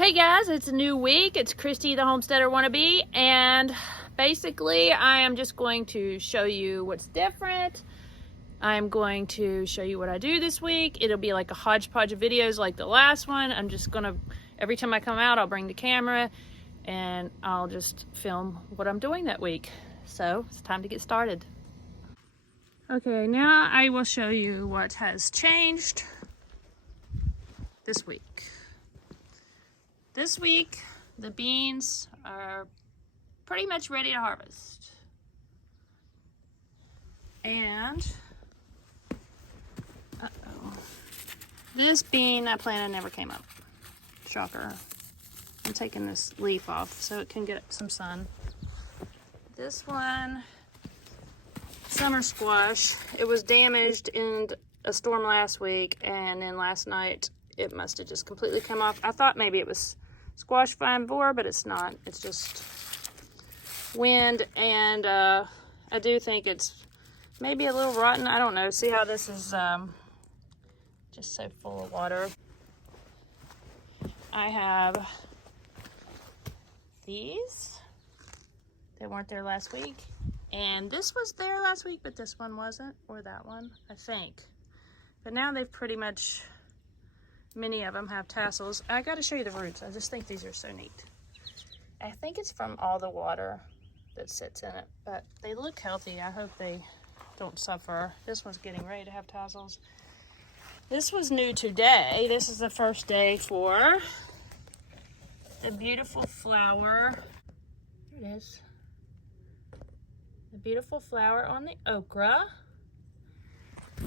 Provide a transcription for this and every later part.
Hey guys, it's a new week. It's Christy the Homesteader Wannabe, and basically I am just going to show you what's different. I'm going to show you what I do this week. It'll be like a hodgepodge of videos like the last one. I'm just gonna, every time I come out, I'll bring the camera and I'll just film what I'm doing that week. So it's time to get started. Okay, now I will show you what has changed this week. This week, the beans are pretty much ready to harvest. And, this bean I planted never came up. Shocker. I'm taking this leaf off so it can get some sun. This one, summer squash, it was damaged in a storm last week, and then last night it must have just completely come off. I thought maybe it was squash vine borer, but it's not. It's just wind, and I do think it's maybe a little rotten. I don't know. See how this is just so full of water. I have these. They weren't there last week. And this was there last week, but this one wasn't, or that one, I think. But now they've pretty much, many of them have tassels. I got to show you the roots. I just think these are so neat. I think it's from all the water that sits in it, but they look healthy. I hope they don't suffer. This one's getting ready to have tassels. This was new today. This is the first day for the beautiful flower. There it is. The beautiful flower on the okra.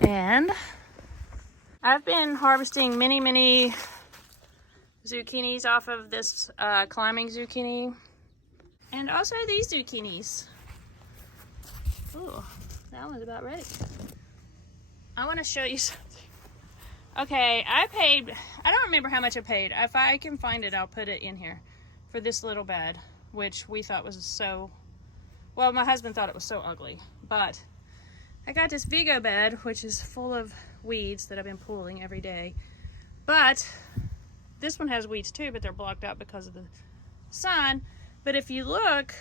And I've been harvesting many zucchinis off of this climbing zucchini. And also these zucchinis. Ooh, that one's about ready. I want to show you something. Okay, I don't remember how much I paid. If I can find it, I'll put it in here for this little bed, which we thought was so, well, my husband thought it was so ugly. But I got this Vigo bed, which is full of weeds that I've been pulling every day. But this one has weeds too, but they're blocked out because of the sun. But if you look,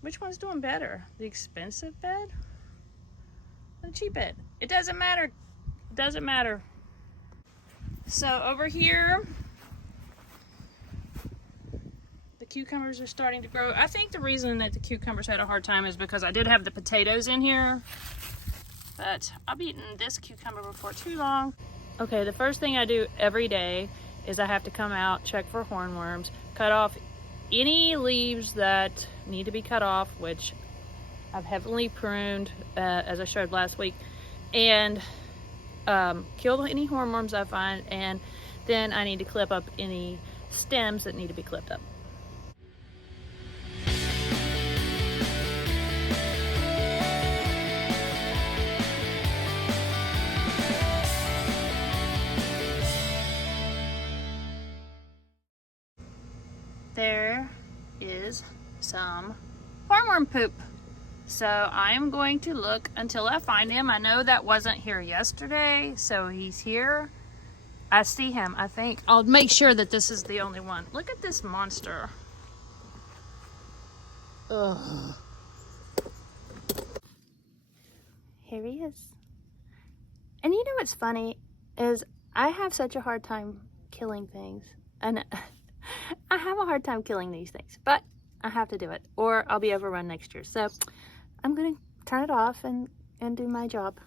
which one's doing better? The expensive bed or the cheap bed? It doesn't matter. It doesn't matter. So over here, the cucumbers are starting to grow. I think the reason that the cucumbers had a hard time is because I did have the potatoes in here. But I've eaten this cucumber before too long. Okay, the first thing I do every day is I have to come out, check for hornworms, cut off any leaves that need to be cut off, which I've heavily pruned, as I showed last week, and kill any hornworms I find, and then I need to clip up any stems that need to be clipped up. There is some hornworm poop. So I am going to look until I find him. I know that wasn't here yesterday, so he's here. I see him, I think. I'll make sure that this is the only one. Look at this monster. Ugh. Here he is. And you know what's funny is I have such a hard time killing things. And I have a hard time killing these things, but I have to do it or I'll be overrun next year. So I'm going to turn it off and do my job.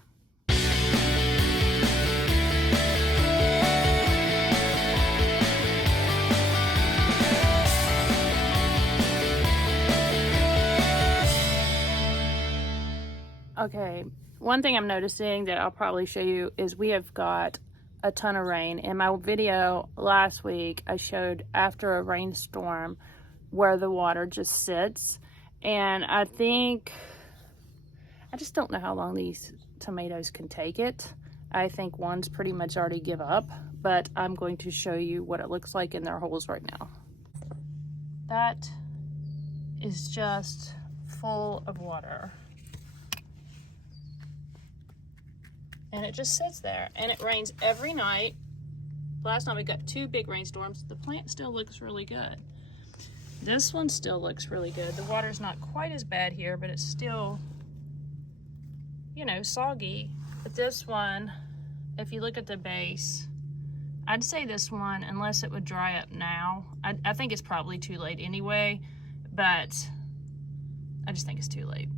Okay, one thing I'm noticing that I'll probably show you is we have got a ton of rain. In my video last week, I showed after a rainstorm where the water just sits. And I just don't know how long these tomatoes can take it. I think one's pretty much already give up, but I'm going to show you what it looks like in their holes right now. That is just full of water. And it just sits there, and it rains every night. Last night we got 2 big rainstorms. The plant still looks really good. This one still looks really good. The water's not quite as bad here, but it's still, you know, soggy. But this one, if you look at the base, I'd say this one, unless it would dry up now. I think it's probably too late anyway, but I just think it's too late.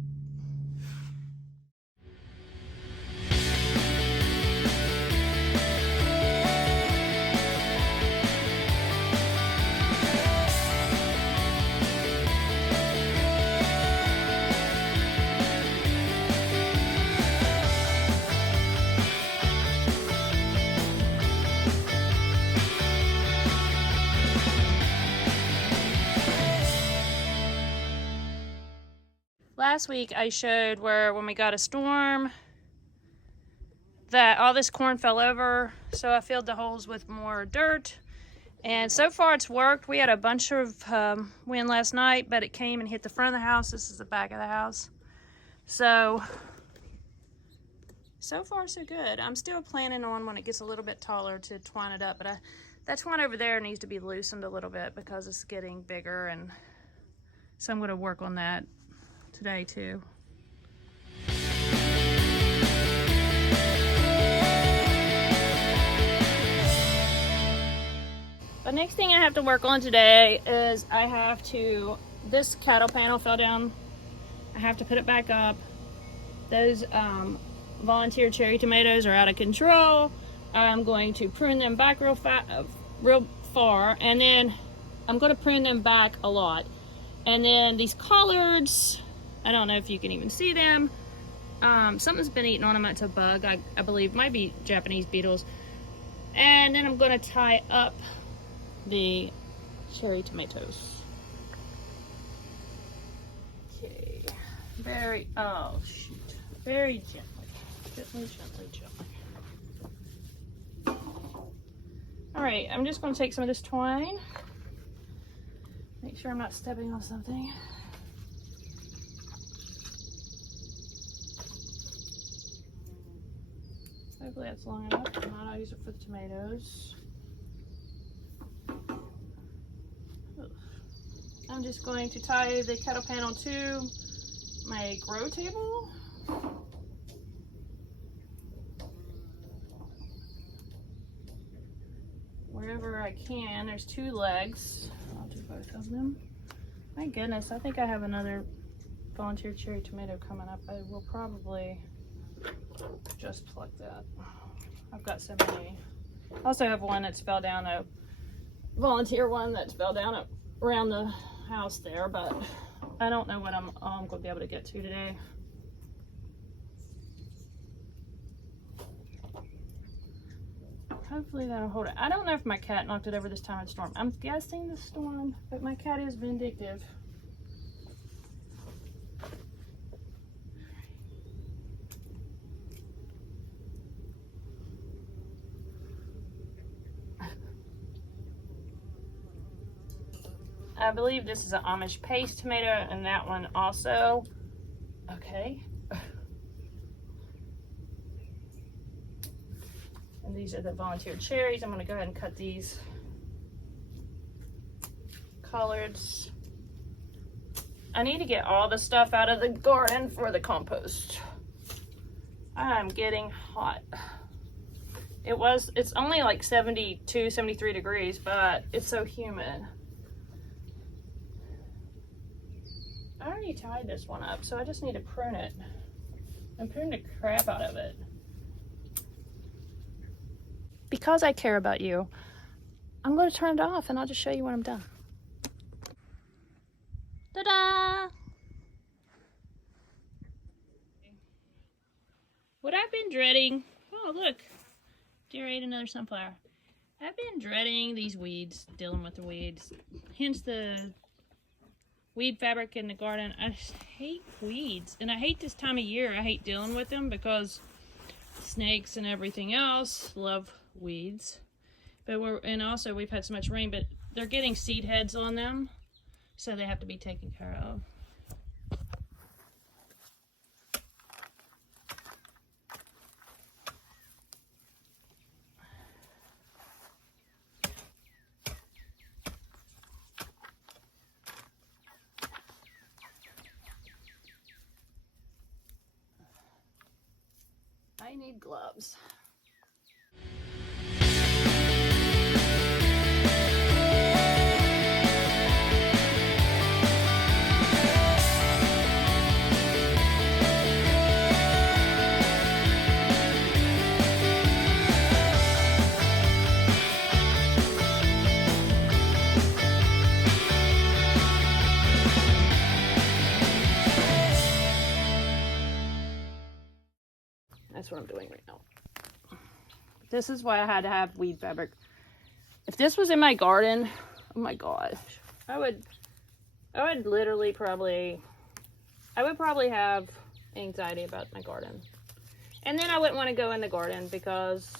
Last week I showed where when we got a storm that all this corn fell over, so I filled the holes with more dirt, and so far it's worked. We had a bunch of wind last night, but it came and hit the front of the house. This is the back of the house. So far so good. I'm still planning on, when it gets a little bit taller, to twine it up, but that twine over there needs to be loosened a little bit because it's getting bigger, and so I'm going to work on that today too. The next thing I have to work on today is this cattle panel fell down. I have to put it back up. Those volunteer cherry tomatoes are out of control. I'm going to prune them back real far, and then I'm going to prune them back a lot. And then these collards, I don't know if you can even see them. Something's been eating on them. It's a bug, I believe. Might be Japanese beetles. And then I'm going to tie up the cherry tomatoes. Okay. Very gently. Alright, I'm just going to take some of this twine. Make sure I'm not stepping on something. Hopefully that's long enough. If not, I'll use it for the tomatoes. I'm just going to tie the cattle panel to my grow table. Wherever I can. There's 2 legs. I'll do both of them. My goodness, I think I have another volunteer cherry tomato coming up. I will probably just pluck that. I've got so many. I also have one that's fell down, a volunteer one that fell down around the house there, but I don't know what I'm going to be able to get to today. Hopefully that'll hold it. I don't know if my cat knocked it over this time of the storm. I'm guessing the storm, but my cat is vindictive. I believe this is an Amish paste tomato, and that one also. Okay. And these are the volunteer cherries. I'm going to go ahead and cut these collards. I need to get all the stuff out of the garden for the compost. I'm getting hot. It's only like 72, 73 degrees, but it's so humid. I already tied this one up, so I just need to prune it. I'm pruning the crap out of it. Because I care about you, I'm going to turn it off and I'll just show you when I'm done. Ta-da! What I've been dreading, oh look, deer ate another sunflower. I've been dreading these weeds, dealing with the weeds, hence the weed fabric in the garden. I just hate weeds, and I hate this time of year. I hate dealing with them because snakes and everything else love weeds. But also we've had so much rain, but they're getting seed heads on them, so they have to be taken care of. I need gloves. That's what I'm doing right now. This is why I had to have weed fabric. If this was in my garden, oh my gosh, I would literally probably have anxiety about my garden. And then I wouldn't want to go in the garden because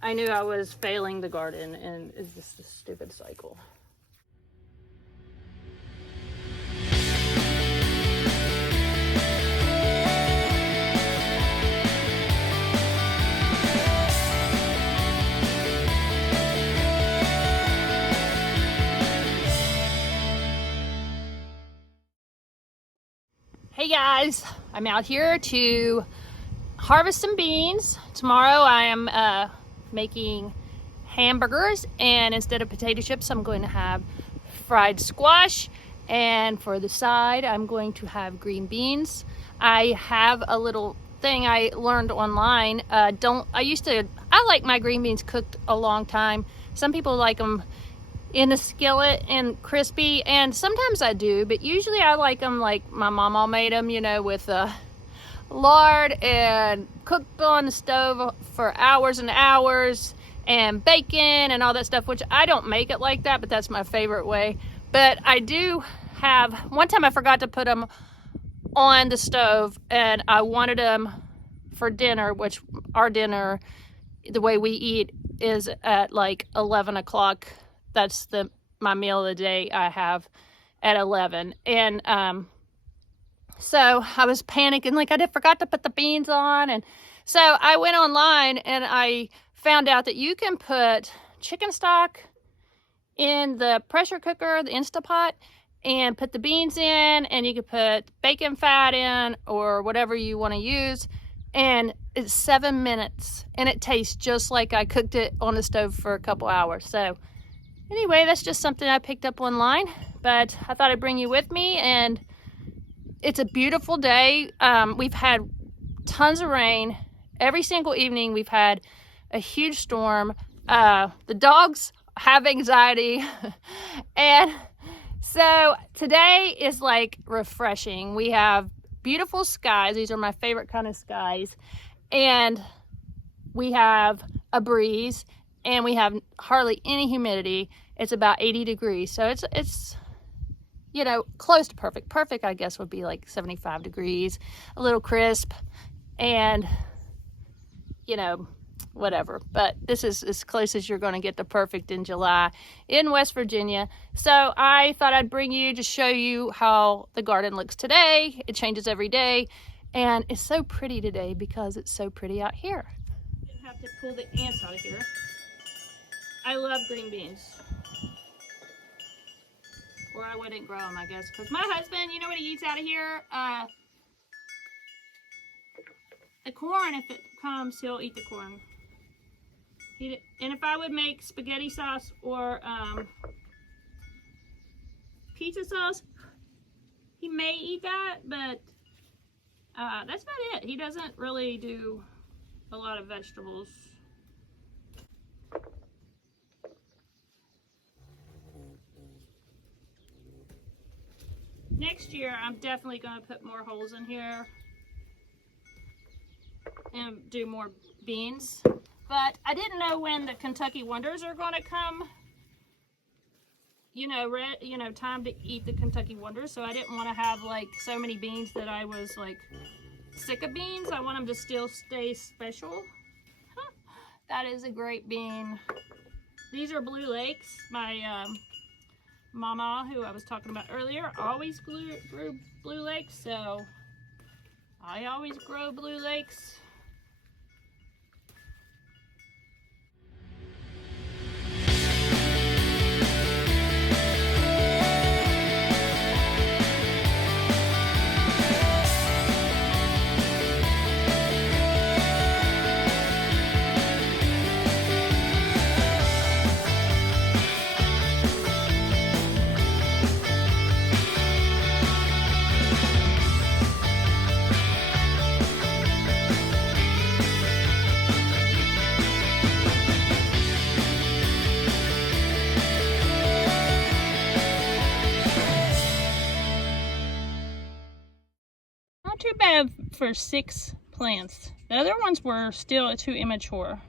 I knew I was failing the garden, and it's just a stupid cycle. Hey guys, I'm out here to harvest some beans. Tomorrow I am making hamburgers, and instead of potato chips I'm going to have fried squash, and for the side I'm going to have green beans. I have a little thing I learned online. I like my green beans cooked a long time. Some people like them in a skillet and crispy, and sometimes I do, but usually I like them like my mama made them, you know, with lard and cooked on the stove for hours and hours, and bacon and all that stuff, which I don't make it like that, but that's my favorite way. But I do have, one time I forgot to put them on the stove, and I wanted them for dinner, which our dinner, the way we eat, is at like 11 o'clock. That's my meal of the day I have at 11. And so I was panicking, like I forgot to put the beans on. And so I went online and I found out that you can put chicken stock in the pressure cooker, the Instapot, and put the beans in, and you can put bacon fat in or whatever you want to use. And it's 7 minutes, and it tastes just like I cooked it on the stove for a couple hours. So anyway, that's just something I picked up online, but I thought I'd bring you with me. And it's a beautiful day. We've had tons of rain. Every single evening we've had a huge storm. The dogs have anxiety. And so today is like refreshing. We have beautiful skies. These are my favorite kind of skies. And we have a breeze, and we have hardly any humidity. It's about 80 degrees. So it's you know, close to perfect. Perfect, I guess, would be like 75 degrees, a little crisp, and, you know, whatever. But this is as close as you're going to get to perfect in July in West Virginia. So I thought I'd bring you to show you how the garden looks today. It changes every day, and it's so pretty today because it's so pretty out here. I have to pull the ants out of here. I love green beans. Or I wouldn't grow them, I guess. Because my husband, you know what he eats out of here? The corn, if it comes, he'll eat the corn. And if I would make spaghetti sauce or pizza sauce, he may eat that, but that's about it. He doesn't really do a lot of vegetables. Next year, I'm definitely going to put more holes in here and do more beans. But I didn't know when the Kentucky Wonders are going to come. You know, time to eat the Kentucky Wonders. So I didn't want to have like so many beans that I was like sick of beans. I want them to still stay special. That is a great bean. These are Blue Lakes. My mama, who I was talking about earlier, always grew Blue Lakes, so I always grow Blue Lakes. have for 6 plants. The other ones were still too immature.